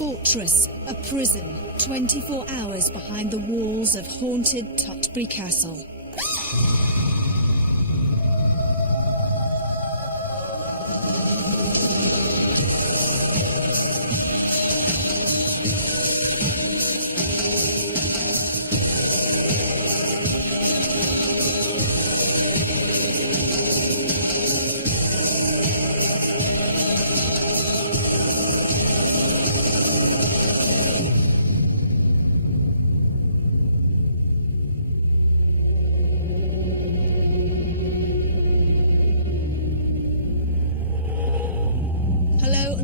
fortress, a prison, 24 hours behind the walls of haunted Tutbury Castle.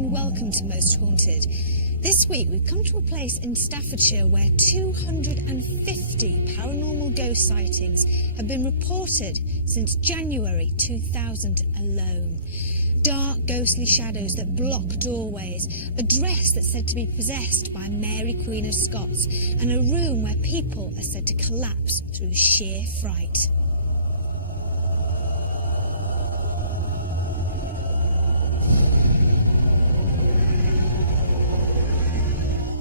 Welcome to Most Haunted. This week we've come to a place in Staffordshire where 250 paranormal ghost sightings have been reported since January 2000 alone. Dark, ghostly shadows that block doorways, a dress that's said to be possessed by Mary Queen of Scots, and a room where people are said to collapse through sheer fright.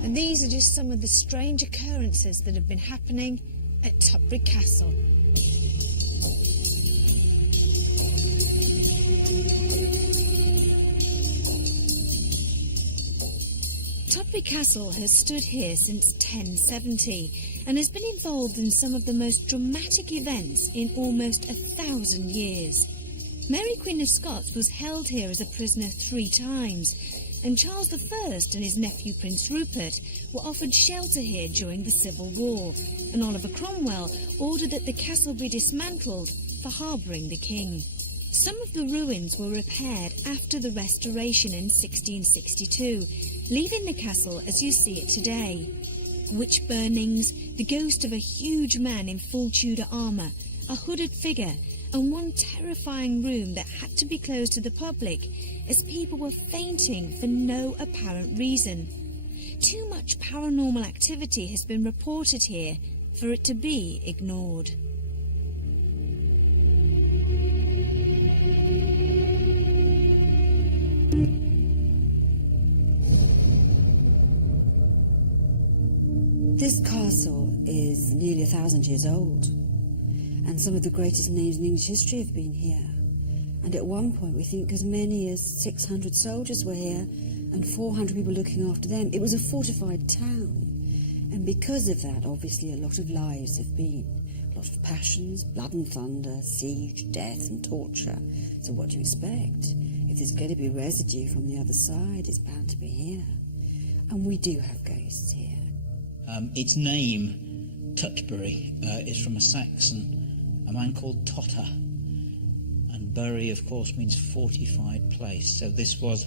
And these are just some of the strange occurrences that have been happening at Tutbury Castle. Tutbury Castle has stood here since 1070 and has been involved in some of the most dramatic events in almost 1,000 years. Mary Queen of Scots was held here as a prisoner 3 times, and Charles I and his nephew Prince Rupert were offered shelter here during the Civil War, and Oliver Cromwell ordered that the castle be dismantled for harbouring the king. Some of the ruins were repaired after the restoration in 1662, leaving the castle as you see it today. Witch burnings, the ghost of a huge man in full Tudor armour, a hooded figure, and one terrifying room that had to be closed to the public as people were fainting for no apparent reason. Too much paranormal activity has been reported here for it to be ignored. This castle is nearly 1,000 years old, and some of the greatest names in English history have been here. And at one point we think as many as 600 soldiers were here and 400 people looking after them. It was a fortified town, and because of that obviously a lot of lives have been. A lot of passions, blood and thunder, siege, death and torture. So what do you expect? If there's going to be residue from the other side, it's bound to be here. And we do have ghosts here. Its name, Tutbury, is from a Saxon, a man called Totter. And bury, of course, means fortified place. So this was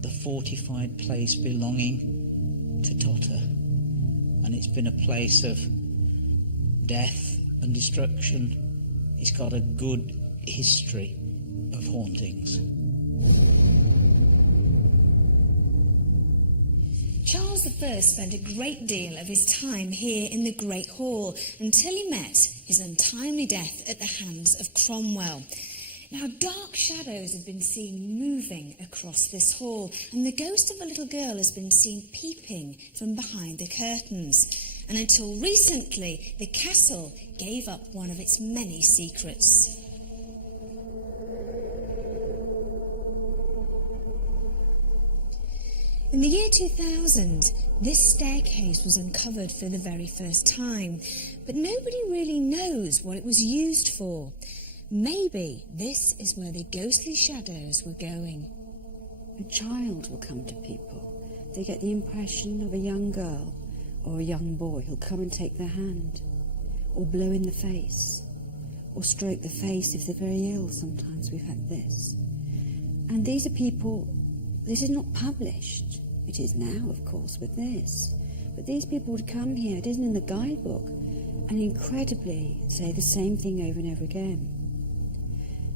the fortified place belonging to Totter. And it's been a place of death and destruction. It's got a good history of hauntings. Charles I spent a great deal of his time here in the Great Hall until he met his untimely death at the hands of Cromwell. Now, dark shadows have been seen moving across this hall, and the ghost of a little girl has been seen peeping from behind the curtains. And until recently, the castle gave up one of its many secrets. In the year 2000, this staircase was uncovered for the very first time, but nobody really knows what it was used for. Maybe this is where the ghostly shadows were going. A child will come to people. They get the impression of a young girl or a young boy who'll come and take their hand, or blow in the face, or stroke the face if they're very ill. Sometimes we've had this. And these are people, this is not published. It is now, of course, with this. But these people would come here, it isn't in the guidebook, and incredibly say the same thing over and over again.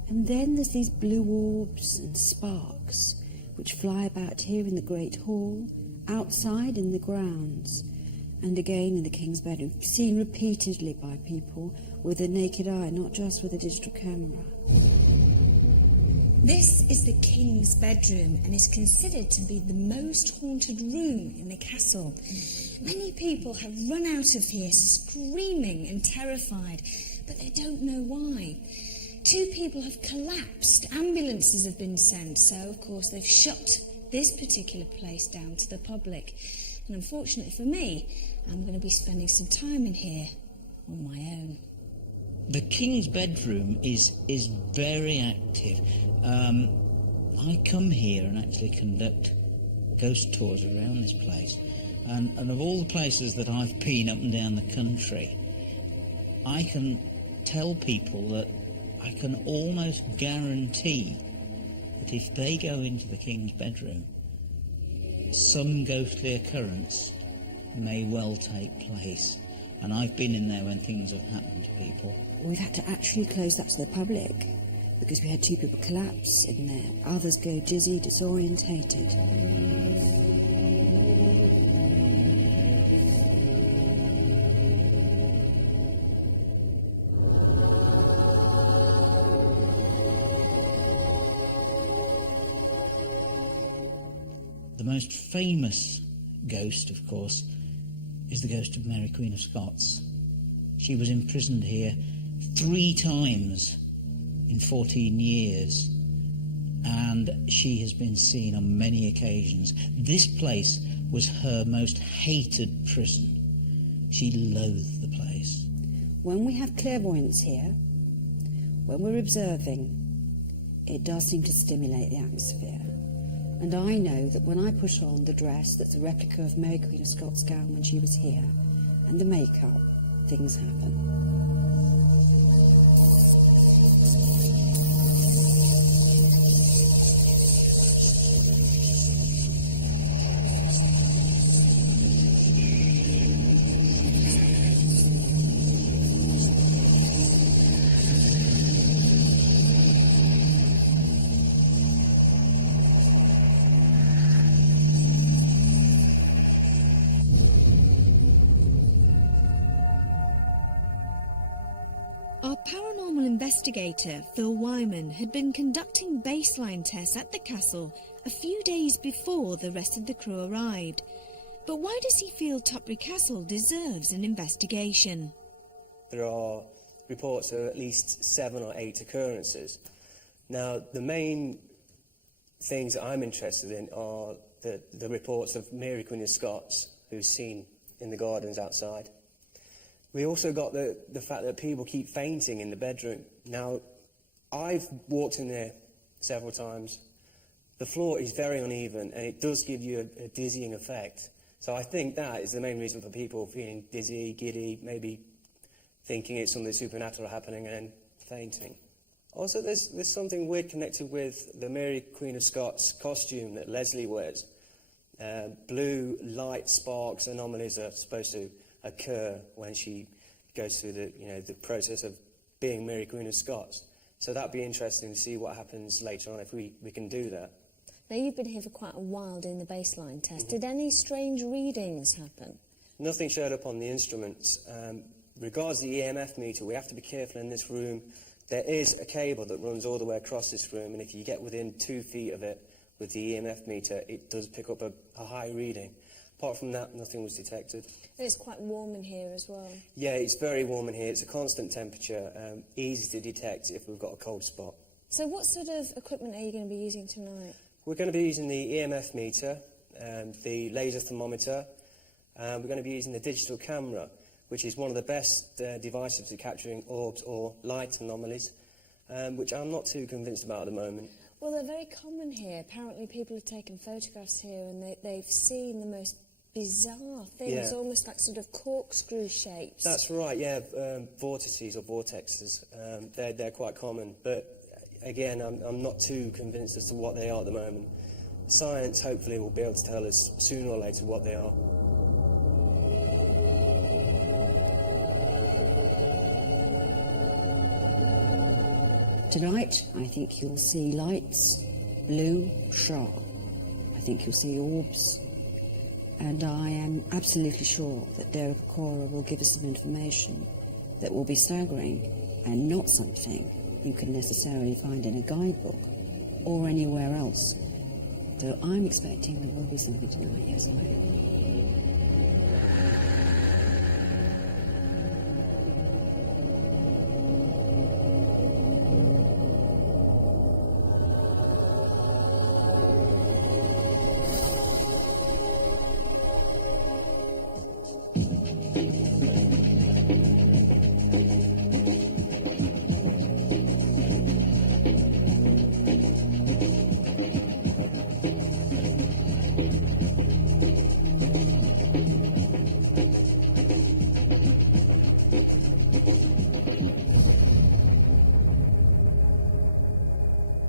And then there's these blue orbs and sparks which fly about here in the Great Hall, outside in the grounds, and again in the King's bedroom, seen repeatedly by people with a naked eye, not just with a digital camera. This is the king's bedroom and is considered to be the most haunted room in the castle. Many people have run out of here screaming and terrified, but they don't know why. 2 people have collapsed, ambulances have been sent, so of course they've shut this particular place down to the public. And unfortunately for me, I'm going to be spending some time in here on my own. The King's bedroom is very active. I come here and actually conduct ghost tours around this place. And of all the places that I've been up and down the country, I can tell people that I can almost guarantee that if they go into the King's bedroom, some ghostly occurrence may well take place. And I've been in there when things have happened to people. We've had to actually close that to the public because we had 2 people collapse in there. Others go dizzy, disorientated. The most famous ghost, of course, is the ghost of Mary Queen of Scots. She was imprisoned here 3 times in 14 years, and she has been seen on many occasions. This place was her most hated prison. She loathed the place. When we have clairvoyance here, when we're observing, it does seem to stimulate the atmosphere. And I know that when I put on the dress that's a replica of Mary Queen of Scots' gown when she was here, and the makeup, things happen. Our paranormal investigator, Phil Wyman, had been conducting baseline tests at the castle a few days before the rest of the crew arrived. But why does he feel Tutbury Castle deserves an investigation? There are reports of at least 7 or 8 occurrences. Now, the main things that I'm interested in are the reports of Mary Queen of Scots, who's seen in the gardens outside. We also got the fact that people keep fainting in the bedroom. Now, I've walked in there several times. The floor is very uneven, and it does give you a dizzying effect. So I think that is the main reason for people feeling dizzy, giddy, maybe thinking it's something supernatural happening and then fainting. Also, there's something weird connected with the Mary Queen of Scots costume that Leslie wears. Blue light sparks anomalies are supposed to occur when she goes through the process of being Mary Queen of Scots. So that'd be interesting to see what happens later on if we can do that. Now, you've been here for quite a while doing the baseline test. Did any strange readings happen? Nothing showed up on the instruments. Regards the EMF meter, we have to be careful in this room. There is a cable that runs all the way across this room, and if you get within 2 feet of it with the EMF meter, it does pick up a high reading. Apart from that, nothing was detected. And it's quite warm in here as well. Yeah, it's very warm in here. It's a constant temperature, easy to detect if we've got a cold spot. So what sort of equipment are you going to be using tonight? We're going to be using the EMF meter, the laser thermometer. We're going to be using the digital camera, which is one of the best devices for capturing orbs or light anomalies, which I'm not too convinced about at the moment. Well, they're very common here. Apparently people have taken photographs here and they've seen the most bizarre things, almost like sort of corkscrew shapes. That's right, yeah, vortices or vortexes. They're quite common, but again, I'm not too convinced as to what they are at the moment. Science, hopefully, will be able to tell us sooner or later what they are. Tonight, I think you'll see lights, blue, sharp. I think you'll see orbs. And I am absolutely sure that Derek Okora will give us some information that will be staggering and not something you can necessarily find in a guidebook or anywhere else. So I'm expecting there will be something tonight, yes I am.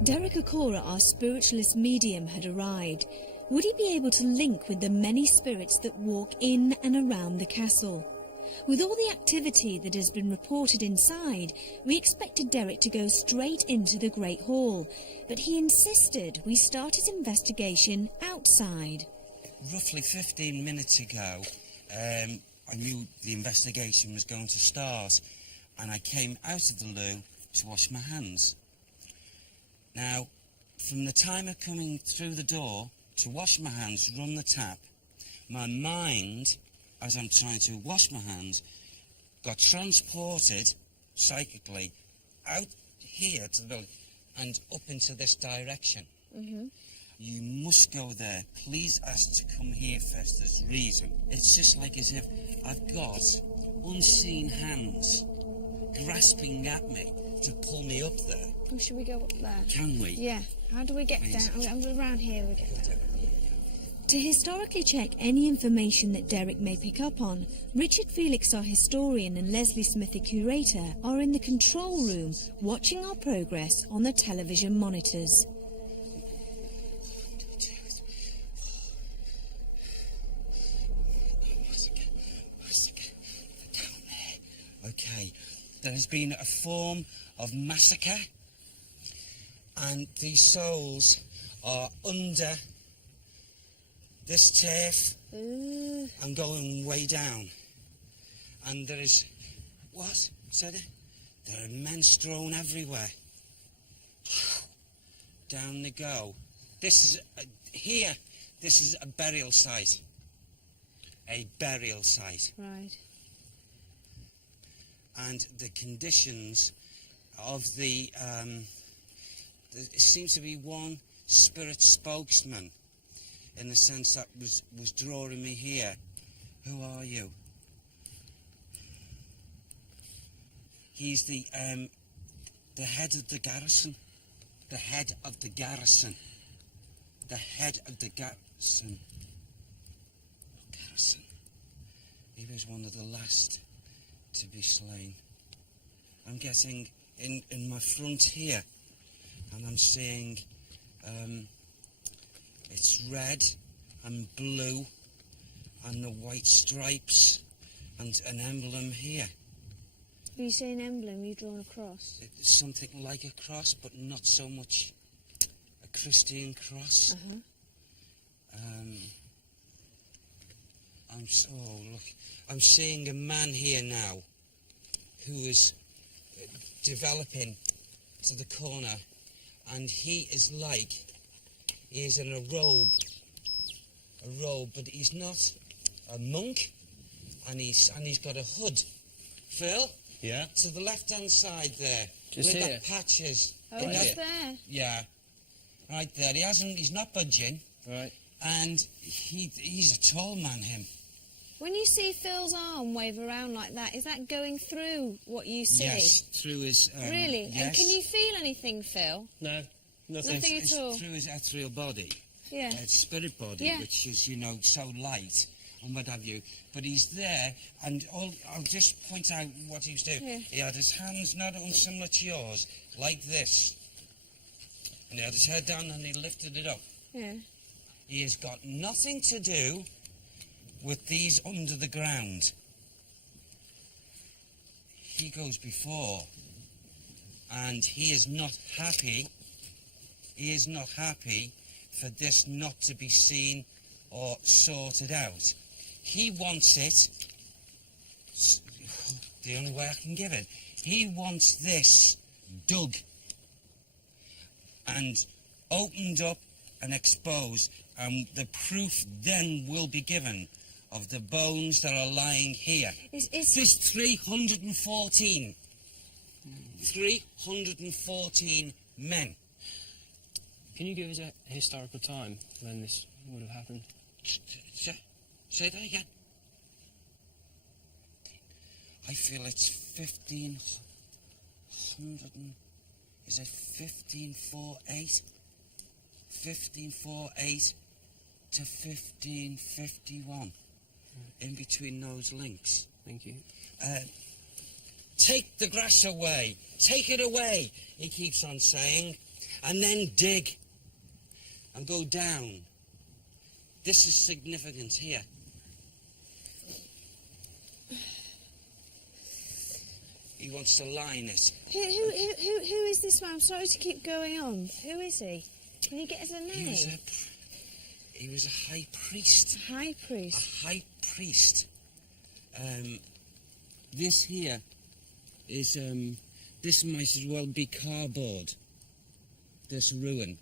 Derek Okora, our spiritualist medium, had arrived. Would he be able to link with the many spirits that walk in and around the castle? With all the activity that has been reported inside, we expected Derek to go straight into the Great Hall, but he insisted we start his investigation outside. Roughly 15 minutes ago, I knew the investigation was going to start, and I came out of the loo to wash my hands. Now, from the time of coming through the door to wash my hands, run the tap, my mind, as I'm trying to wash my hands, got transported psychically out here to the building and up into this direction. Mm-hmm. You must go there. Please ask to come here first. There's reason. It's just like as if I've got unseen hands grasping at me to pull me up there. Oh, should we go up there? Can we? Yeah. How do we get Please. down? Around here we get down. To historically check any information that Derek may pick up on, Richard Felix, our historian, and Leslie Smith, the curator, are in the control room watching our progress on the television monitors. Okay, there has been a form of massacre, and these souls are under this turf and going way down. And there is, what? Said it? There are men strewn everywhere. Down they go. This is, here, this is a burial site. A burial site. Right. And the conditions of the, there seems to be one spirit spokesman in the sense that was drawing me here. Who are you? He's the head of the garrison. The head of the garrison. The head of the garrison. Garrison. He was one of the last to be slain. I'm getting in my front here, and I'm seeing it's red and blue and the white stripes and an emblem here. When you say an emblem, you've drawn a cross. It's something like a cross, but not so much a Christian cross. I'm seeing a man here now who is developing to the corner, and he is in a robe, but he's not a monk, and he's got a hood. Phil? Yeah? To the left-hand side there, Just where here? that patch is. Oh, In it's that- there. Yeah, right there. He's not budging, Right. and he's a tall man, him. When you see Phil's arm wave around like that, is that going through what you see? Yes, through his... Really? Yes. And can you feel anything, Phil? No, nothing. Nothing at It's all? through his ethereal body, Yeah. spirit body, Yeah. which is, so light and what have you. But he's there, and I'll just point out what he was doing. Yeah. He had his hands not unsimilar to yours, like this. And he had his head down and he lifted it up. Yeah. He has got nothing to do with these under the ground. He goes before, and he is not happy. He is not happy for this not to be seen or sorted out. He wants it, the only way I can give it, he wants this dug and opened up and exposed, and the proof then will be given of the bones that are lying here. There's 314. 314 men. Can you give us a historical time when this would have happened? Say that again. I feel it's 1500 and... Is it 1548? 1548 to 1551. In between those links. Thank you. Take the grass away. Take it away, he keeps on saying. And then dig. And go down. This is significant here. He wants to line it. Who is this man? I'm sorry to keep going on. Who is he? Can you get us a name? He was a high priest. A high priest? A high priest. This here is, this might as well be cardboard. This ruin.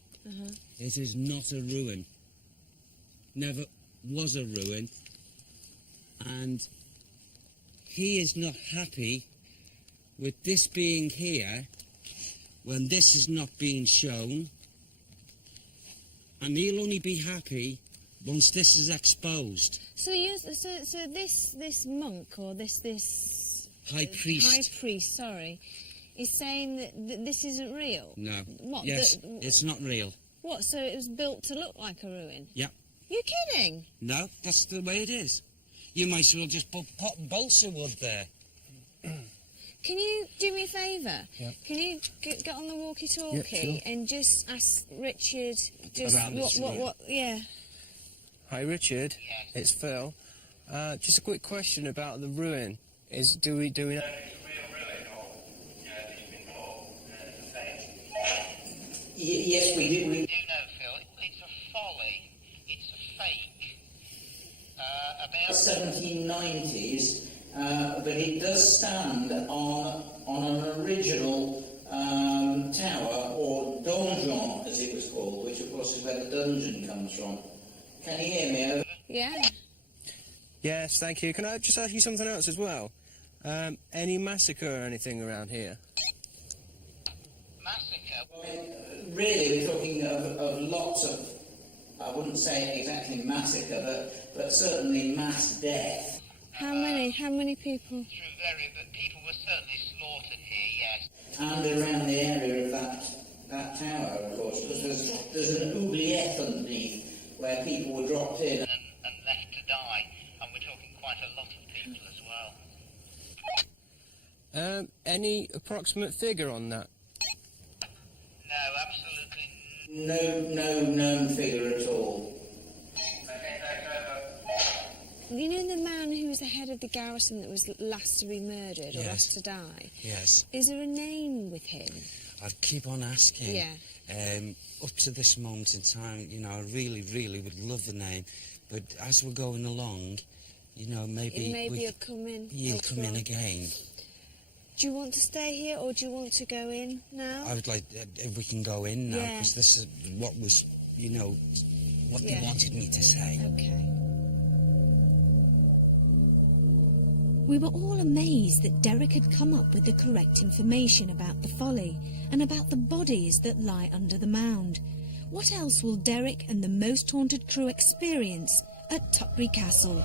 It is not a ruin. Never was a ruin. And he is not happy with this being here when this is not being shown. And he'll only be happy once this is exposed. So this monk or this high priest. Is saying that this isn't real. No. What? Yes, it's not real. What? So it was built to look like a ruin? Yep. You're kidding? No, that's the way it is. You might as well just put balsa wood there. Can you do me a favour? Yeah. Can you get on the walkie-talkie Yeah, sure. and just ask Richard just About this, what? Yeah. Hi, Richard. It's Phil. Just a quick question about the ruin. Do we know? Yes, we do. do know, Phil. It's a folly. It's a fake. About 1790s, but it does stand on an original tower, or donjon as it was called, which of course is where the dungeon comes from. Can you hear me? Over? Yeah. Yes, thank you. Can I just ask you something else as well? Any massacre or anything around here? massacre. Really, we're talking of lots of, I wouldn't say exactly massacre, but certainly mass death. How many people? But people were certainly slaughtered here, yes. And around the area of that tower, of course, because there's an oubliette underneath where people were dropped in. And left to die, and we're talking quite a lot of people as well. Any approximate figure on that? No, absolutely. No known figure at all. You know the man who was the head of the garrison that was last to be murdered or Yes. last to die? Yes. Is there a name with him? I keep on asking. Yeah. Up to this moment in time, you know, I really, really would love the name, but as we're going along, you know, maybe He'll come in. he'll later come in on. again. Do you want to stay here or do you want to go in now? I would like if we can go in now, Yeah. because this is what was, you know, what they Yeah. wanted me to say. Okay. We were all amazed that Derek had come up with the correct information about the folly and about the bodies that lie under the mound. What else will Derek and the most haunted crew experience at Tutbury Castle?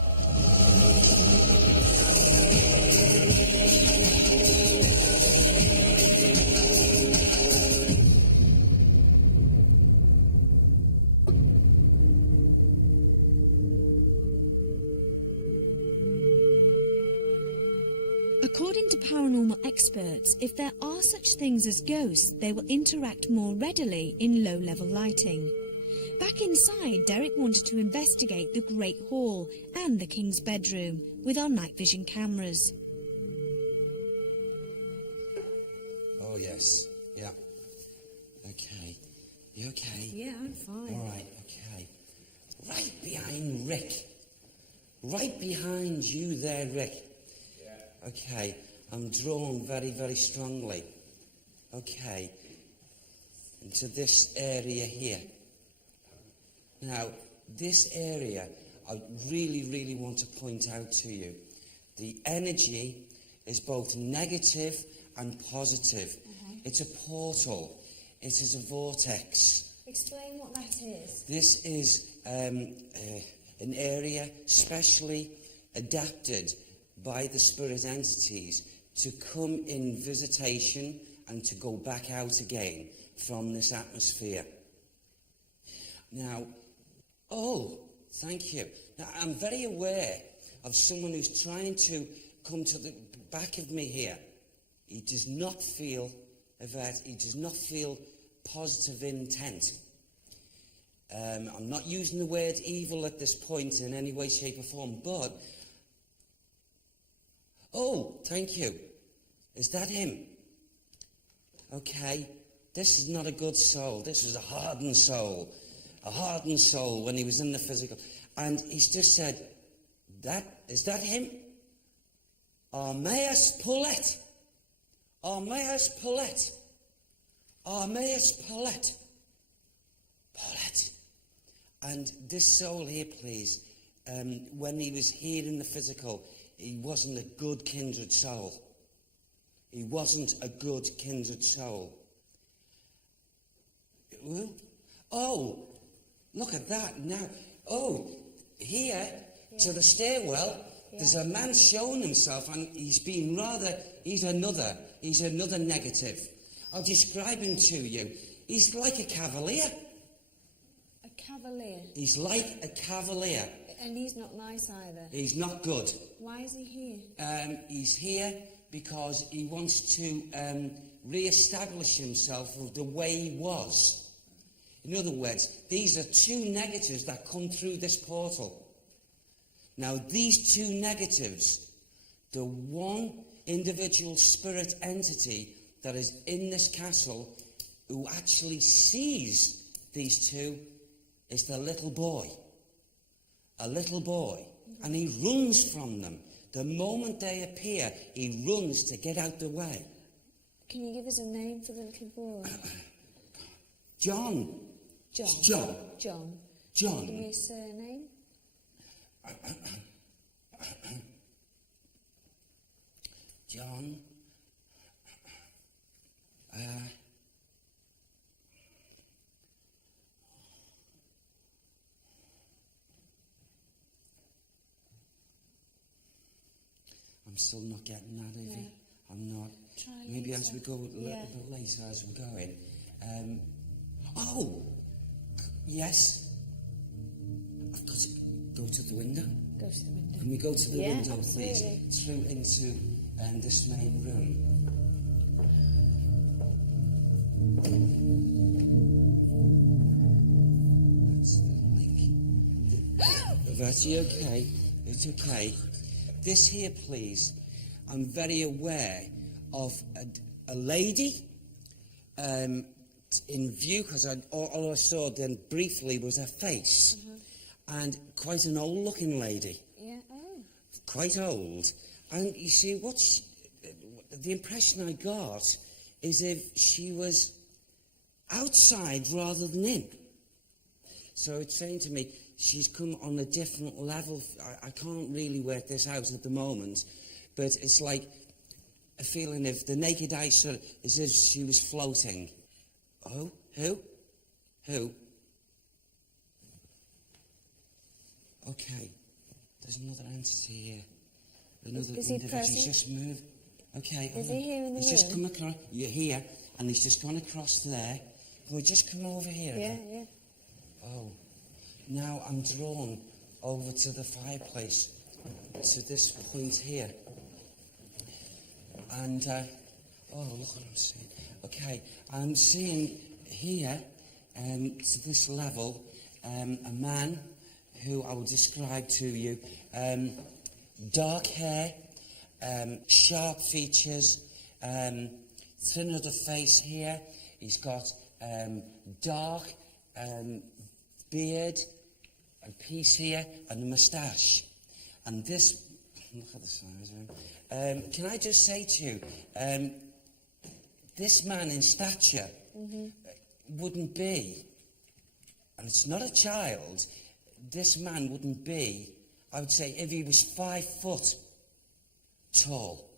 According to paranormal experts, if there are such things as ghosts, they will interact more readily in low-level lighting. Back inside, Derek wanted to investigate the Great Hall and the King's bedroom with our night vision cameras. Oh yes, yeah. Okay, you okay? Yeah, I'm fine. All right, okay. Right behind Rick. Right behind you there, Rick. Okay, I'm drawn very, very strongly. Okay. into this area here. Now, this area, I really, really want to point out to you. The energy is both negative and positive. It's a portal. It is a vortex. Explain what that is. This is an area specially adapted by the spirit entities to come in visitation and to go back out again from this atmosphere. Now, oh, thank you. Now, I'm very aware of someone who's trying to come to the back of me here. He does not feel that. He does not feel positive intent. I'm not using the word evil at this point in any way, shape or form, but... Oh, thank you. Is that him? Okay. This is not a good soul. This is a hardened soul. A hardened soul when he was in the physical. And he's just said, is that him? Armaeus Paulet. Armaeus Paulet. Armaeus Paulet. Paulet. And this soul here, please, when he was here in the physical, he wasn't a good kindred soul. He wasn't a good kindred soul. Oh, look at that now. Oh, here, to the stairwell, there's a man showing himself, and he's another negative. I'll describe him to you. He's like a cavalier. A cavalier? He's like a cavalier. And he's not nice either. He's not good. Why is he here? He's here because he wants to re-establish himself of the way he was. In other words, these are two negatives that come through this portal. Now, these two negatives, the one individual spirit entity that is in this castle who actually sees these two is the little boy. A little boy. And he runs from them. The moment they appear, he runs to get out the way. Can you give us a name for the little boy? John. John. John. John. John. Give me a surname. John. I'm still not getting that, Evie. No. I'm not. Try Maybe later. as we go a little bit later as we're going. Yes. I've got to go to the window. Go to the window. Can we go to the window, absolutely. please? Through into this main room. That's the link. That's okay. It's okay. This here, please. I'm very aware of a lady in view, because all I saw then briefly was her face. And quite an old-looking lady. Yeah, oh. Quite old. And you see, the impression I got is if she was outside rather than in. So it's saying to me, she's come on a different level. I can't really work this out at the moment, but it's like a feeling of the naked eye, sort of, as if she was floating. Oh, who? Okay, there's another entity here. Another Is he individual. present? He's just moved. Okay. Is he here in the He's room? just come across. You're here, and he's just gone across there. Can we just come over here? Yeah, again? yeah. Oh, now I'm drawn over to the fireplace, to this point here. And, oh, look what I'm seeing. Okay, I'm seeing here, to this level, a man who I will describe to you. Dark hair, sharp features, thin of the face here. He's got dark beard, a piece here, and a moustache. And this, look at the size of him. Can I just say to you, this man in stature, wouldn't be, and it's not a child, this man wouldn't be, I would say, if he was 5 foot tall.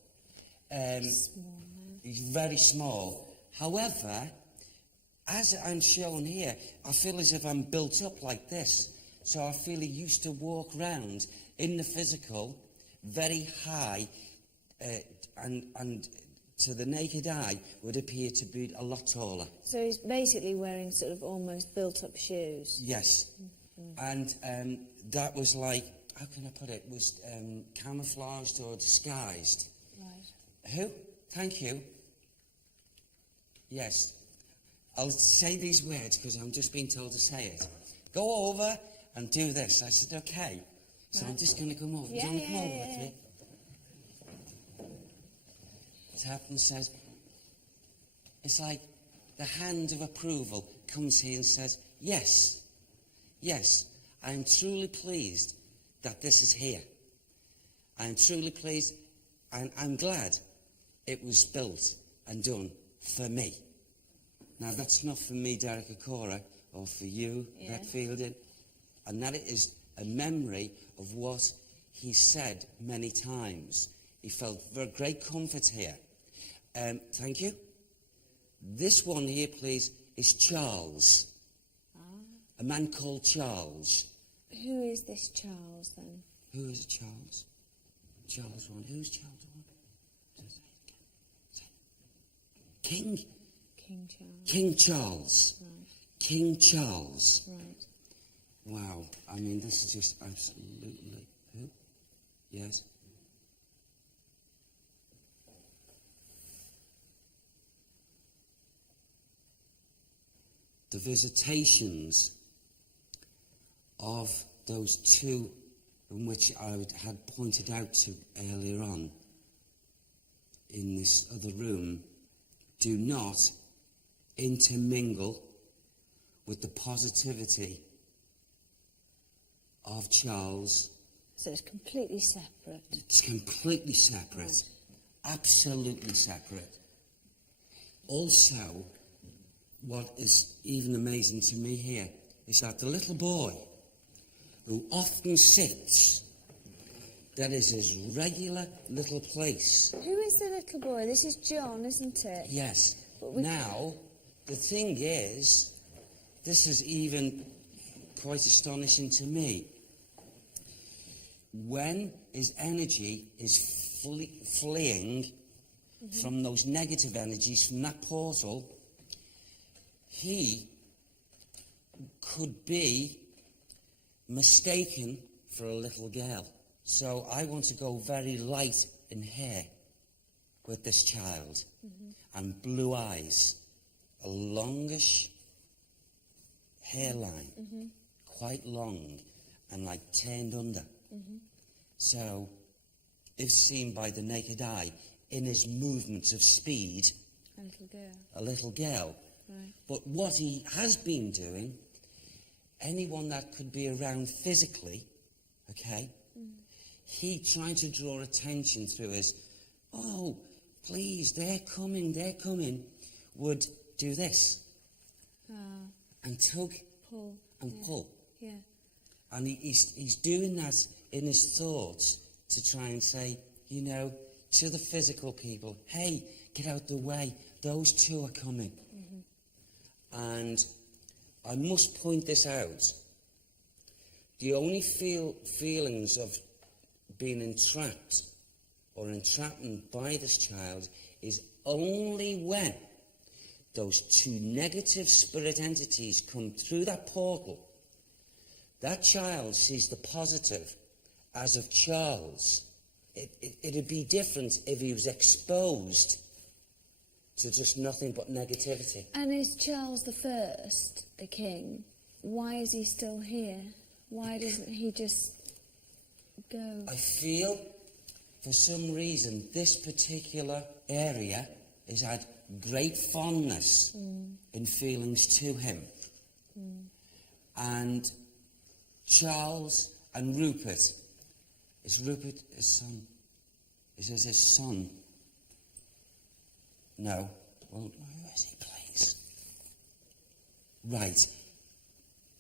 Small man. He's very small. However, as I'm shown here, I feel as if I'm built up like this. So I feel he used to walk round in the physical, very high, and to the naked eye would appear to be a lot taller. So he's basically wearing sort of almost built-up shoes. Yes. And that was like, how can I put it, was camouflaged or disguised. Right. Who? Thank you. Yes. I'll say these words because I'm just being told to say it. Go over and do this. I said, okay. So I'm just going to come over. Yeah, Do you want to come over yeah, with me? Tap and says, it's like the hand of approval comes here and says, yes, yes, I am truly pleased that this is here. I am truly pleased, and I'm glad it was built and done for me. Now, that's not for me, Derek Okora, or for you, Brett Fielding, and that is a memory of what he said many times. He felt very great comfort here. Thank you. This one here, please, is Charles. A man called Charles. Who is this Charles, then? Who is Charles? Charles one. Who's Charles one? King. King Charles. King Charles. Right. King Charles. Right. Wow. I mean, this is just absolutely... Who? Yes. The visitations of those two in which I had pointed out to earlier on in this other room do not intermingle with the positivity of Charles. So it's completely separate. It's completely separate. Right. Absolutely separate. Also, what is even amazing to me here is that the little boy who often sits, that is his regular little place. Who is the little boy? This is John, isn't it? Yes. Now, the thing is, this is even quite astonishing to me. When his energy is fleeing from those negative energies from that portal, he could be mistaken for a little girl. So I want to go very light in hair with this child, and blue eyes, a longish hairline, quite long and like turned under. So if seen by the naked eye in his movements of speed, A little girl. a little girl. Right. But what he has been doing, anyone that could be around physically, okay, he trying to draw attention through his, oh, please, they're coming, would do this. And tug Pull. and pull. Yeah. And he's doing that in his thoughts to try and say, you know, to the physical people, hey, get out the way, those two are coming. And I must point this out. The only feelings of being entrapped or entrapment by this child is only when those two negative spirit entities come through that portal. That child sees the positive as of Charles. It'd be different if he was exposed to just nothing but negativity. And is Charles I, the king, why is he still here? Why doesn't he just go? I feel, for some reason, this particular area has had great fondness in feelings to him. And Charles and Rupert, is Rupert his son? Is this his son? No. Well, where is he, please? Right.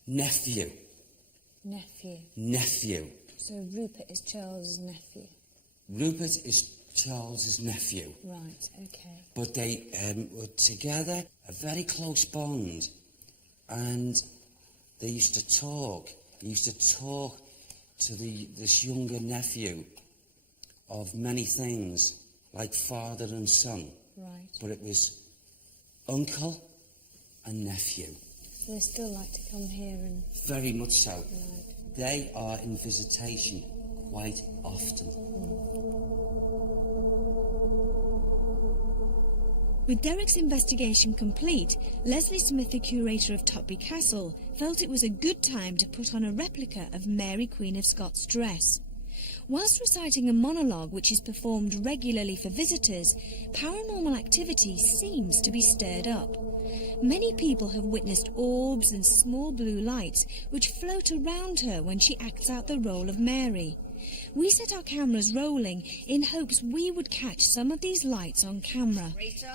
Nephew. Nephew. Nephew. So Rupert is Charles's nephew. Rupert is Charles's nephew. Right, okay. But they were together, a very close bond. And they used to talk. He used to talk to this younger nephew of many things, like father and son. Right. But it was uncle and nephew. So they still like to come here and... Very much so. Right. They are in visitation quite often. With Derek's investigation complete, Leslie Smith, the curator of Tutbury Castle, felt it was a good time to put on a replica of Mary Queen of Scots' dress. Whilst reciting a monologue which is performed regularly for visitors, paranormal activity seems to be stirred up. Many people have witnessed orbs and small blue lights which float around her when she acts out the role of Mary. We set our cameras rolling in hopes we would catch some of these lights on camera. Traitor?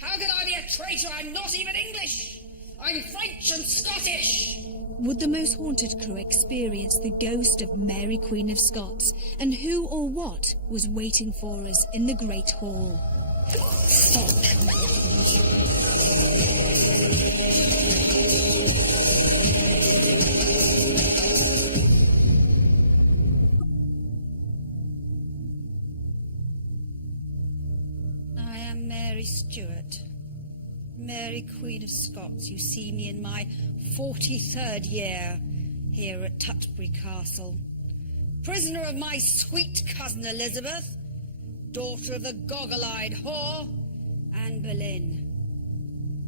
How could I be a traitor? I'm not even English. I'm French and Scottish. Would the most haunted crew experience the ghost of Mary Queen of Scots, and who or what was waiting for us in the Great Hall? I am Mary Stuart, Mary Queen of Scots. You see me in my 43rd year here at Tutbury Castle. Prisoner of my sweet cousin Elizabeth, daughter of the goggle-eyed whore, Anne Boleyn.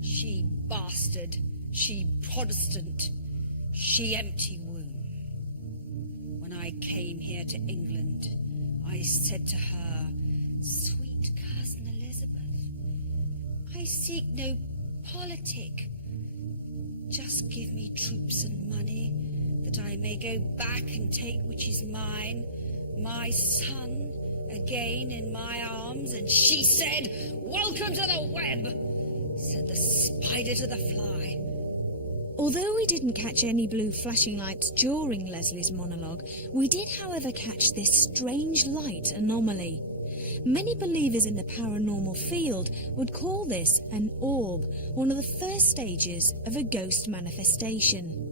She bastard, she Protestant, she empty womb. When I came here to England, I said to her, sweet cousin Elizabeth, I seek no politic. Just give me troops and money, that I may go back and take which is mine, my son, again in my arms. And she said, welcome to the web, said the spider to the fly. Although we didn't catch any blue flashing lights during Leslie's monologue, we did, however, catch this strange light anomaly. Many believers in the paranormal field would call this an orb, one of the first stages of a ghost manifestation.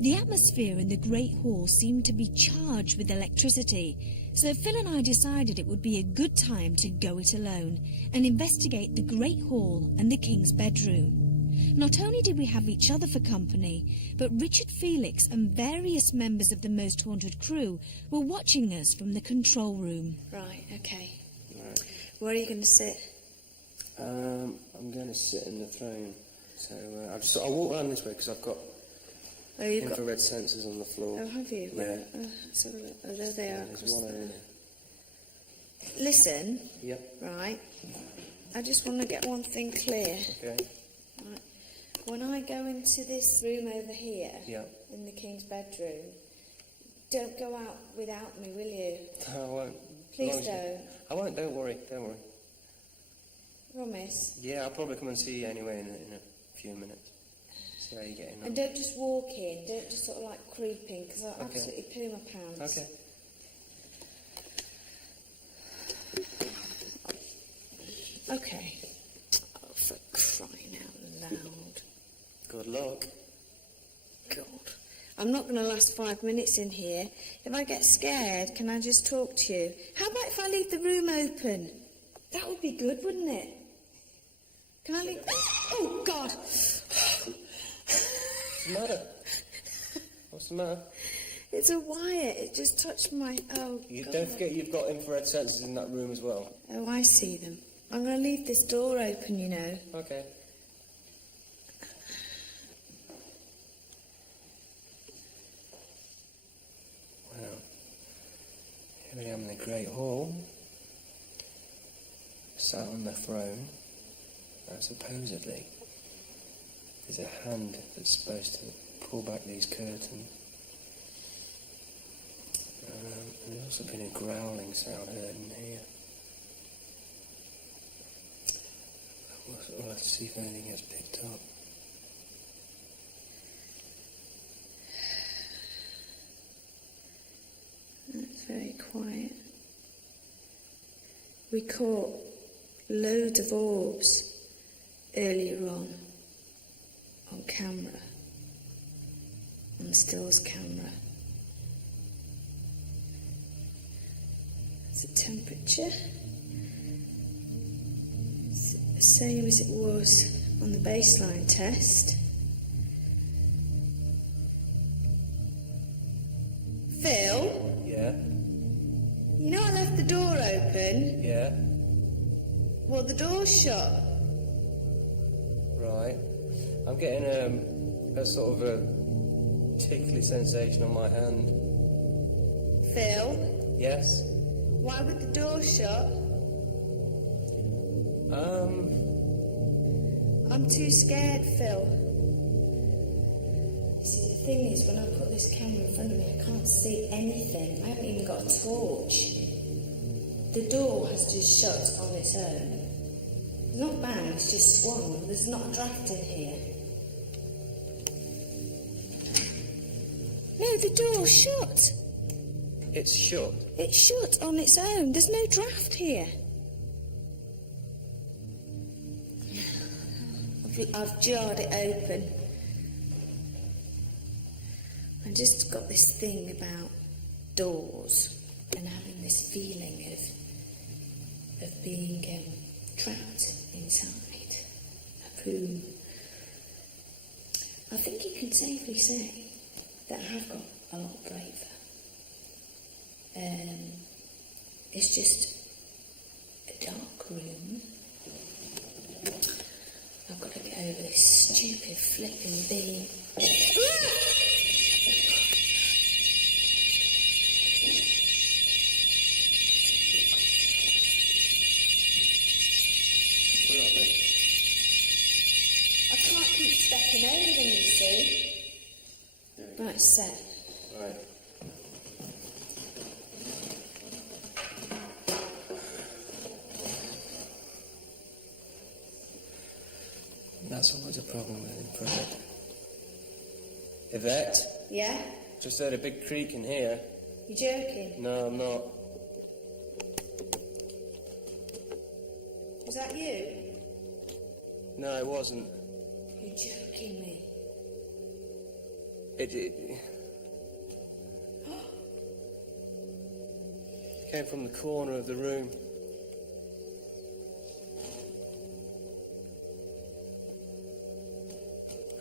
The atmosphere in the Great Hall seemed to be charged with electricity, so Phil and I decided it would be a good time to go it alone and investigate the Great Hall and the King's bedroom. Not only did we have each other for company, but Richard Felix and various members of the Most Haunted crew were watching us from the control room. Right, okay. Right. Where are you going to sit? I'm going to sit in the throne. So I'll walk around this way because I've got infrared sensors on the floor. Oh, have you? Yeah. Let's have a look. Oh, there they are. There's one over there. Listen. Yep. Right. I just want to get one thing clear. Okay. Right. When I go into this room over here, Yep. in the King's bedroom, don't go out without me, will you? I won't. Please As long as don't. I won't. Don't worry. Don't worry. Promise. Yeah, I'll probably come and see you anyway in a few minutes. See how you're getting on. And don't just walk in. Don't just sort of like creeping, because I'll Okay. absolutely poo my pants. Okay. Okay. Oh, for crying out loud. Good luck. God. I'm not going to last 5 minutes in here. If I get scared, can I just talk to you? How about if I leave the room open? That would be good, wouldn't it? Can I leave... Oh, God! What's the matter? What's the matter? It's a wire. It just touched my... Oh, You God. don't forget you've got infrared sensors in that room as well. Oh, I see them. I'm going to leave this door open, you know. Okay. Well, here I am in the Great Hall, sat on the throne, and supposedly there's a hand that's supposed to pull back these curtains. There's also been a growling sound heard in here. We'll have to see if anything gets picked up. very quiet. We caught loads of orbs earlier on camera, on Still's camera. That's the temperature. It's the same as it was on the baseline test. Phil? Yeah? You know I left the door open? Yeah? Well, the door's shut. Right. I'm getting a sort of a tickly sensation on my hand. Phil? Yes? Why would the door shut? I'm too scared, Phil. You see, the thing is, when I put this camera in front of me, I can't see anything. I haven't even got a torch. The door has just shut on its own. It's not banged, it's just swung. There's not a draft in here. No, the door's shut. It's shut. It's shut on its own. There's no draft here. I've jarred it open. I just got this thing about doors and having this feeling of being trapped inside a room. I think you can safely say that I have got a lot braver. It's just a dark room. I've got to get over this stupid flipping beam. I can't keep stepping over them, you see. Right, set. Right. That's always a problem with infrared. Yvette? Yeah? Just heard a big creak in here. You joking? No, I'm not. Was that you? No, it wasn't. You're joking me. It came from the corner of the room.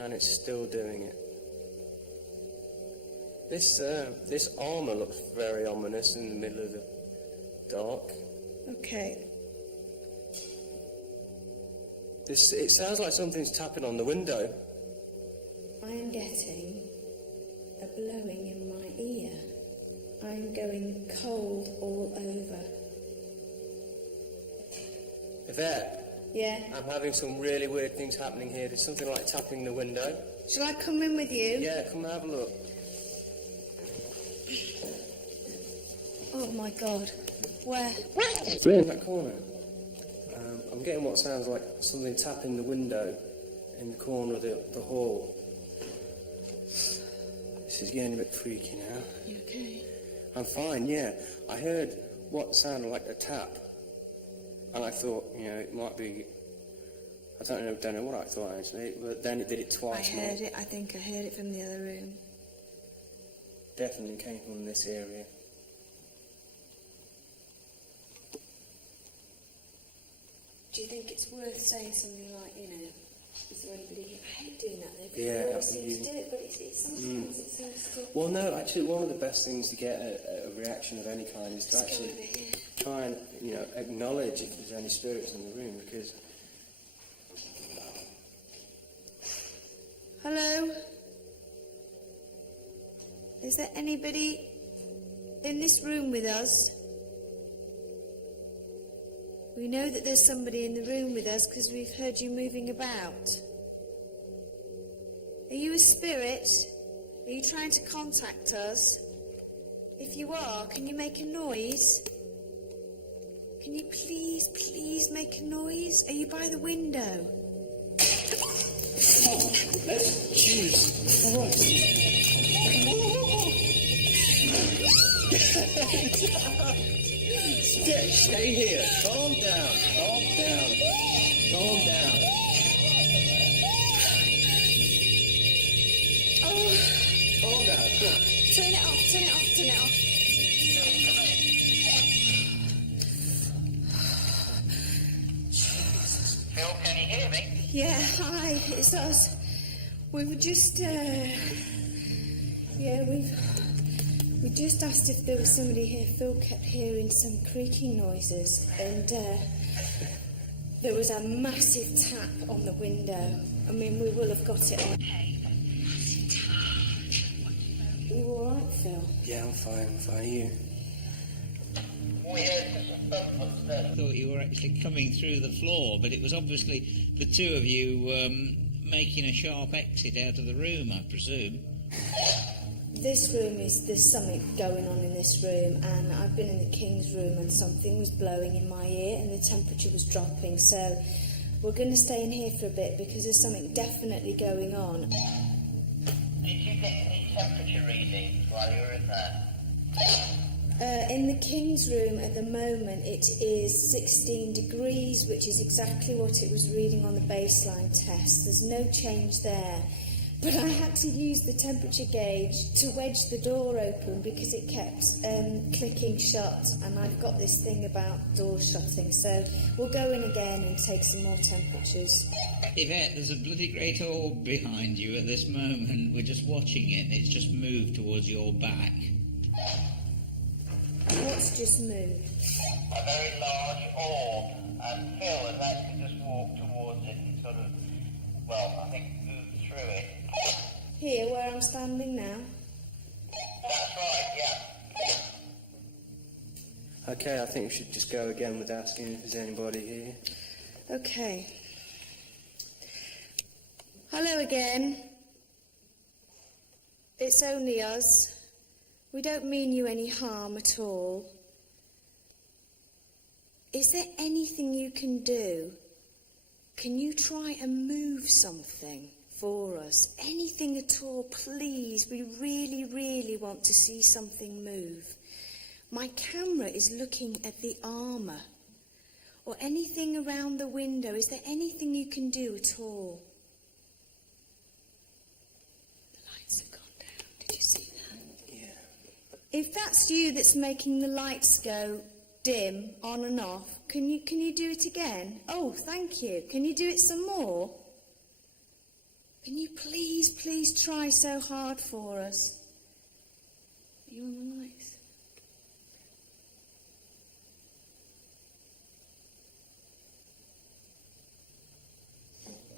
And it's still doing it. This armour looks very ominous in the middle of the dark. Okay. It sounds like something's tapping on the window. I am getting a blowing in my ear. I'm going cold all over. Yvette? Yeah? I'm having some really weird things happening here. There's something like tapping the window. Shall I come in with you? Yeah, come and have a look. Oh my God. Where? In that corner. I'm getting what sounds like something tapping the window in the corner of the hall. This is getting a bit freaky now. You okay? I'm fine, yeah. I heard what sounded like a tap. And I thought, it might be... I don't know what I thought, actually. But then it did it twice more. I heard it. I think I heard it from the other room. Definitely came from this area. Do you think it's worth saying something like, is there anybody... I hate doing that, though, because Yeah, I always seem to do it, but it's sometimes it seems to... Well, no, actually, one of the best things to get a reaction of any kind is to Let's go actually over here. try and, acknowledge if there's any spirits in the room, because... Hello? Is there anybody in this room with us? We know that there's somebody in the room with us because we've heard you moving about. Are you a spirit? Are you trying to contact us? If you are, can you make a noise? Can you please make a noise? Are you by the window? Jeez. All right. Stay here. Calm down. Calm down. Calm down. Oh, Calm down. Come on. turn it off, turn it off, turn it off. Phil, can you hear me? Yeah, hi, it's us. We were just, we just asked if there was somebody here. Phil kept hearing some creaking noises, and there was a massive tap on the window. I mean, we will have got it on. You all right, Phil? Yeah, I'm fine. You? We heard some thump upstairs. I thought you were actually coming through the floor, but it was obviously the two of you making a sharp exit out of the room, I presume. There's something going on in this room, and I've been in the King's room and something was blowing in my ear and the temperature was dropping, so we're going to stay in here for a bit because there's something definitely going on. Did you get any temperature readings while you were in there? In the King's room at the moment it is 16 degrees, which is exactly what it was reading on the baseline test. There's no change there. But I had to use the temperature gauge to wedge the door open because it kept clicking shut, and I've got this thing about doors shutting, so we'll go in again and take some more temperatures. Yvette, there's a bloody great orb behind you at this moment. We're just watching it and it's just moved towards your back. What's just moved? A very large orb, and Phil has actually just walked towards it and sort of, well, I think moved through it. Here, where I'm standing now? That's right, yeah. Okay, I think we should just go again with asking if there's anybody here. Okay. Hello again. It's only us. We don't mean you any harm at all. Is there anything you can do? Can you try and move something for us? Anything at all, please. We really, really want to see something move. My camera is looking at the armour. Or anything around the window. Is there anything you can do at all? The lights have gone down. Did you see that? Yeah. If that's you that's making the lights go dim, on and off, can you do it again? Oh, thank you. Can you do it some more? Can you please try so hard for us? Are you on the lights?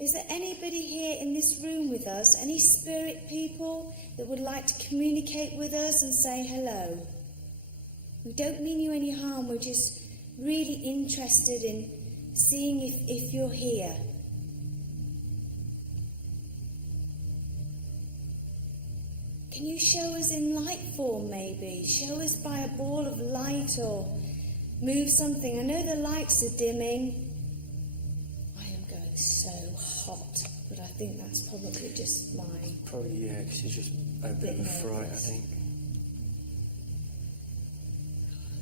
Is there anybody here in this room with us, any spirit people that would like to communicate with us and say hello? We don't mean you any harm, we're just really interested in seeing if you're here. Can you show us in light form maybe? Show us by a ball of light or move something. I know the lights are dimming. I am going so hot, but I think that's probably just mine. Probably, yeah, because you're just a bit of a fright, I think.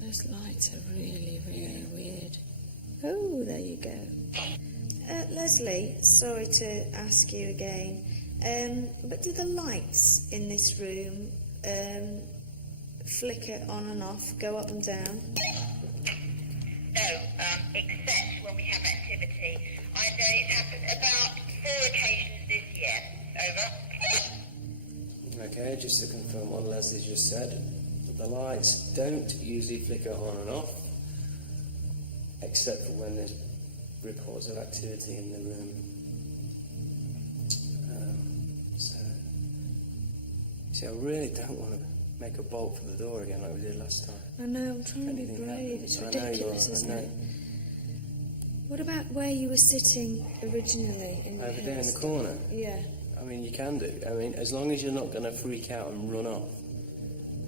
Those lights are really, really weird. Oh, there you go. Leslie, sorry to ask you again, but do the lights in this room flicker on and off, go up and down? No, except when we have activity. I know it's happened about 4 occasions this year. Over. Okay, just to confirm what Leslie just said, the lights don't usually flicker on and off, except for when there's reports of activity in the room. See, I really don't want to make a bolt for the door again like we did last time. I know, I'm trying to be brave. It's ridiculous, isn't it? What about where you were sitting originally? Over there in the corner? Yeah. I mean, you can do. I mean, as long as you're not going to freak out and run off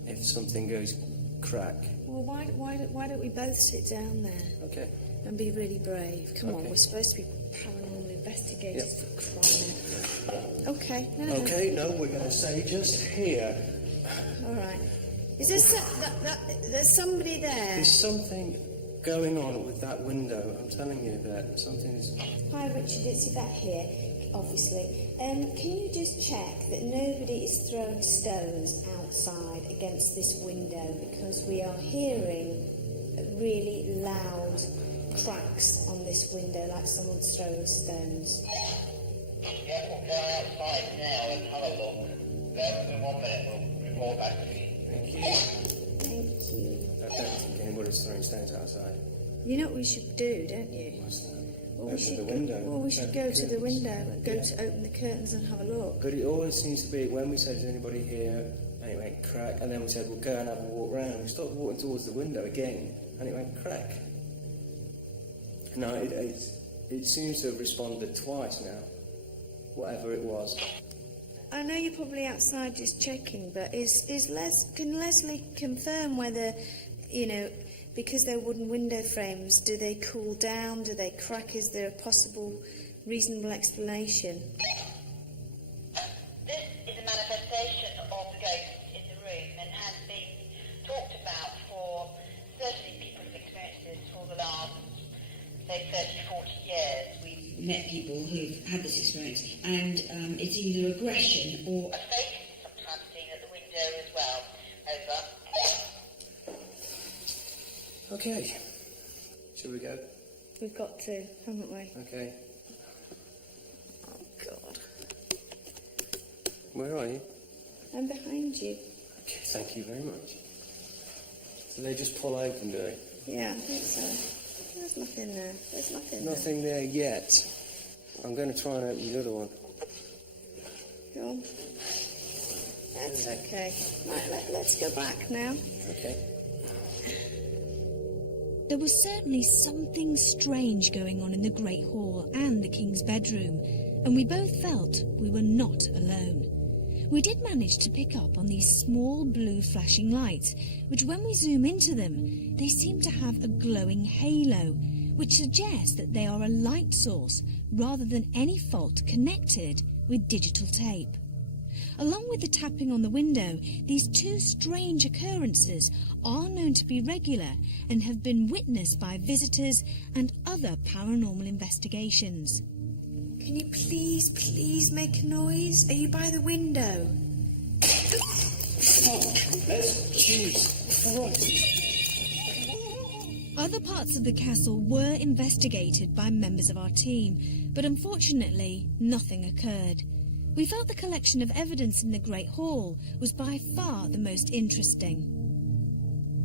if something goes crack. Well, why don't we both sit down there? Okay. And be really brave. Come on, Okay. we're supposed to be paranormal investigators for crying. Okay. No. Okay, no, we're going to say just here. All right. Is there there's somebody there? There's something going on with that window. I'm telling you that something is... Hi Richard, it's Yvette here, obviously. Can you just check that nobody is throwing stones outside against this window, because we are hearing really loud cracks on this window, like someone's throwing stones. Yeah, we'll go outside now and have a look. Bear with me 1 minute, we'll report back to you. Thank you. Thank you. I don't think anybody's throwing stones outside. You know what we should do, don't you? What's that? Well, Open the window. we should go to the window and go to open the curtains and have a look. But it always seems to be, when we said, is anybody here, and it went crack, and then we said, we'll go and have a walk round. We started walking towards the window again, and it went crack. No, it seems to have responded twice now, whatever it was. I know you're probably outside just checking, but can Leslie confirm whether, you know, because they're wooden window frames, do they cool down, do they crack? Is there a possible reasonable explanation? This is a manifestation of the ghosts in the room and has been talked about for, certainly people have experienced this for the last, say, 30, 40 years. We've Met people who've had this experience, and it's either aggression or... a face sometimes seen at the window as well. Over. Okay. Shall we go? We've got to, haven't we? Okay. Oh, God. Where are you? I'm behind you. Okay, thank you very much. So they just pull open, do they? Yeah, I think so. There's nothing there. There's nothing Nothing there yet. I'm going to try and open the other one. there. Go on. That's okay. Right, let's go back now. Okay. There was certainly something strange going on in the Great Hall and the King's bedroom, and we both felt we were not alone. We did manage to pick up on these small blue flashing lights, which when we zoom into them, they seem to have a glowing halo, which suggests that they are a light source rather than any fault connected with digital tape. Along with the tapping on the window, these two strange occurrences are known to be regular and have been witnessed by visitors and other paranormal investigations. Can you please make a noise? Are you by the window? Let's choose. Other parts of the castle were investigated by members of our team, but unfortunately nothing occurred. We felt the collection of evidence in the Great Hall was by far the most interesting.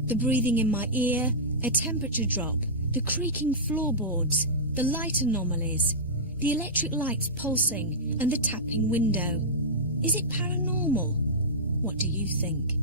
The breathing in my ear, a temperature drop, the creaking floorboards, the light anomalies, the electric lights pulsing, and the tapping window. Is it paranormal? What do you think?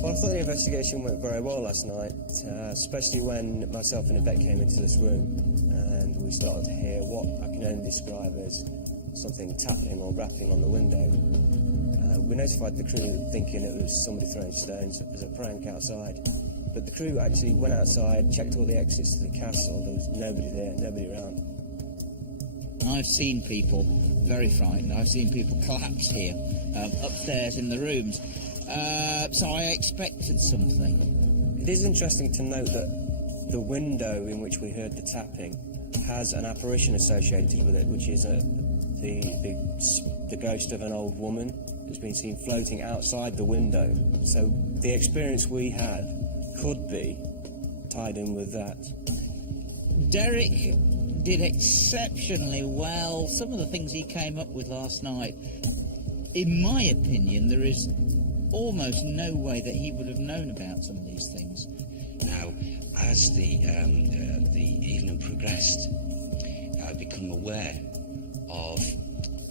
Well, I thought the investigation went very well last night, especially when myself and Yvette came into this room and we started to hear what I can only describe as something tapping or rapping on the window. We notified the crew thinking it was somebody throwing stones as a prank outside, but the crew actually went outside, checked all the exits to the castle. There was nobody there, nobody around. I've seen people very frightened. I've seen people collapse here, upstairs in the rooms. So I expected something. It is interesting to note that the window in which we heard the tapping has an apparition associated with it, which is the ghost of an old woman who's been seen floating outside the window. So the experience we had could be tied in with that. Derek did exceptionally well. Some of the things he came up with last night, in my opinion, there is almost no way that he would have known about some of these things. Now, as the evening progressed, I've become aware of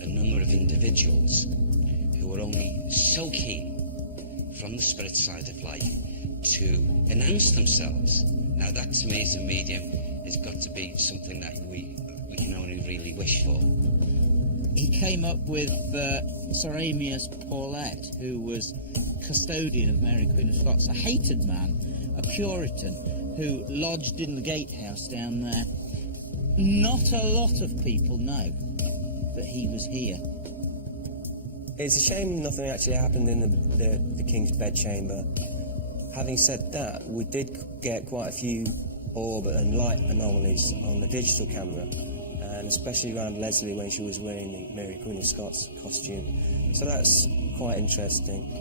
a number of individuals who were only so keen from the spirit side of life to announce themselves. Now that to me as a medium has got to be something that we can only really wish for. He came up with Sir Amias Paulet, who was custodian of Mary Queen of Scots, a hated man, a Puritan, who lodged in the gatehouse down there. Not a lot of people know that he was here. It's a shame nothing actually happened in the King's bedchamber. Having said that, we did get quite a few orb and light anomalies on the digital camera, and especially around Leslie when she was wearing the Mary Queen of Scots costume. So that's quite interesting.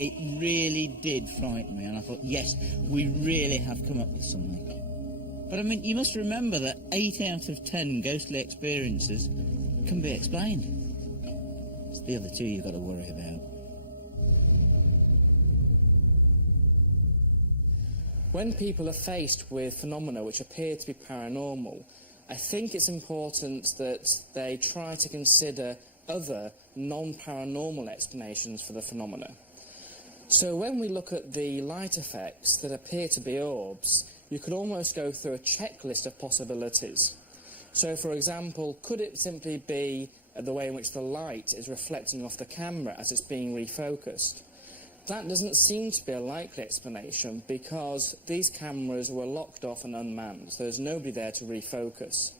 It really did frighten me, and I thought, yes, we really have come up with something. But I mean, you must remember that 8 out of 10 ghostly experiences can be explained. It's the other 2 you've got to worry about. When people are faced with phenomena which appear to be paranormal, I think it's important that they try to consider other non-paranormal explanations for the phenomena. So when we look at the light effects that appear to be orbs, you could almost go through a checklist of possibilities. So, for example, could it simply be the way in which the light is reflecting off the camera as it's being refocused? That doesn't seem to be a likely explanation because these cameras were locked off and unmanned, so there's nobody there to refocus.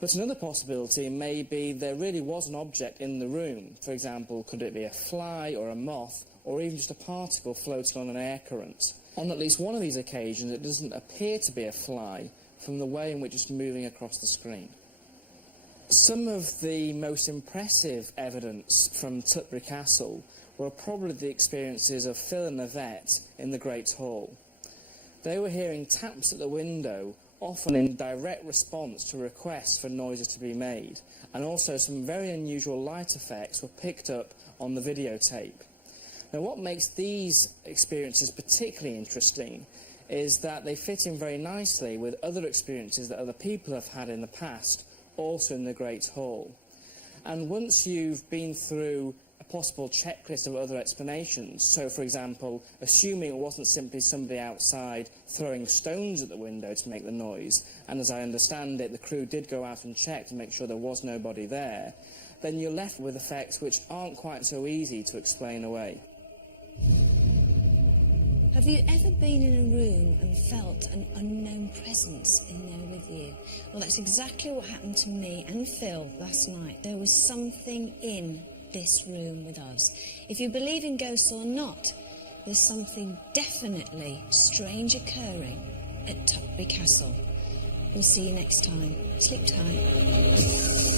But another possibility may be there really was an object in the room. For example, could it be a fly or a moth or even just a particle floating on an air current? On at least one of these occasions, it doesn't appear to be a fly from the way in which it's moving across the screen. Some of the most impressive evidence from Tutbury Castle were probably the experiences of Phil and Yvette in the Great Hall. They were hearing taps at the window, often in direct response to requests for noises to be made, and also some very unusual light effects were picked up on the videotape. Now, what makes these experiences particularly interesting is that they fit in very nicely with other experiences that other people have had in the past, also in the Great Hall. And once you've been through a possible checklist of other explanations, so for example, assuming it wasn't simply somebody outside throwing stones at the window to make the noise, and as I understand it, the crew did go out and check to make sure there was nobody there, then you're left with effects which aren't quite so easy to explain away. Have you ever been in a room and felt an unknown presence in there with you? Well, that's exactly what happened to me and Phil last night. There was something in this room with us. If you believe in ghosts or not, there's something definitely strange occurring at Tutbury Castle. We'll see you next time. Sleep tight.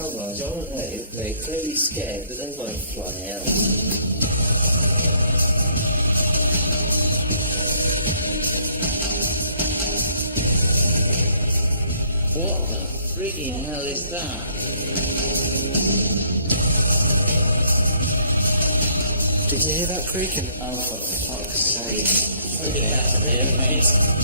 I don't know if they're clearly scared, but they won't fly out. What the frigging hell is that? Did you hear that creaking? Oh, for fuck's sake. Get out of here, mate.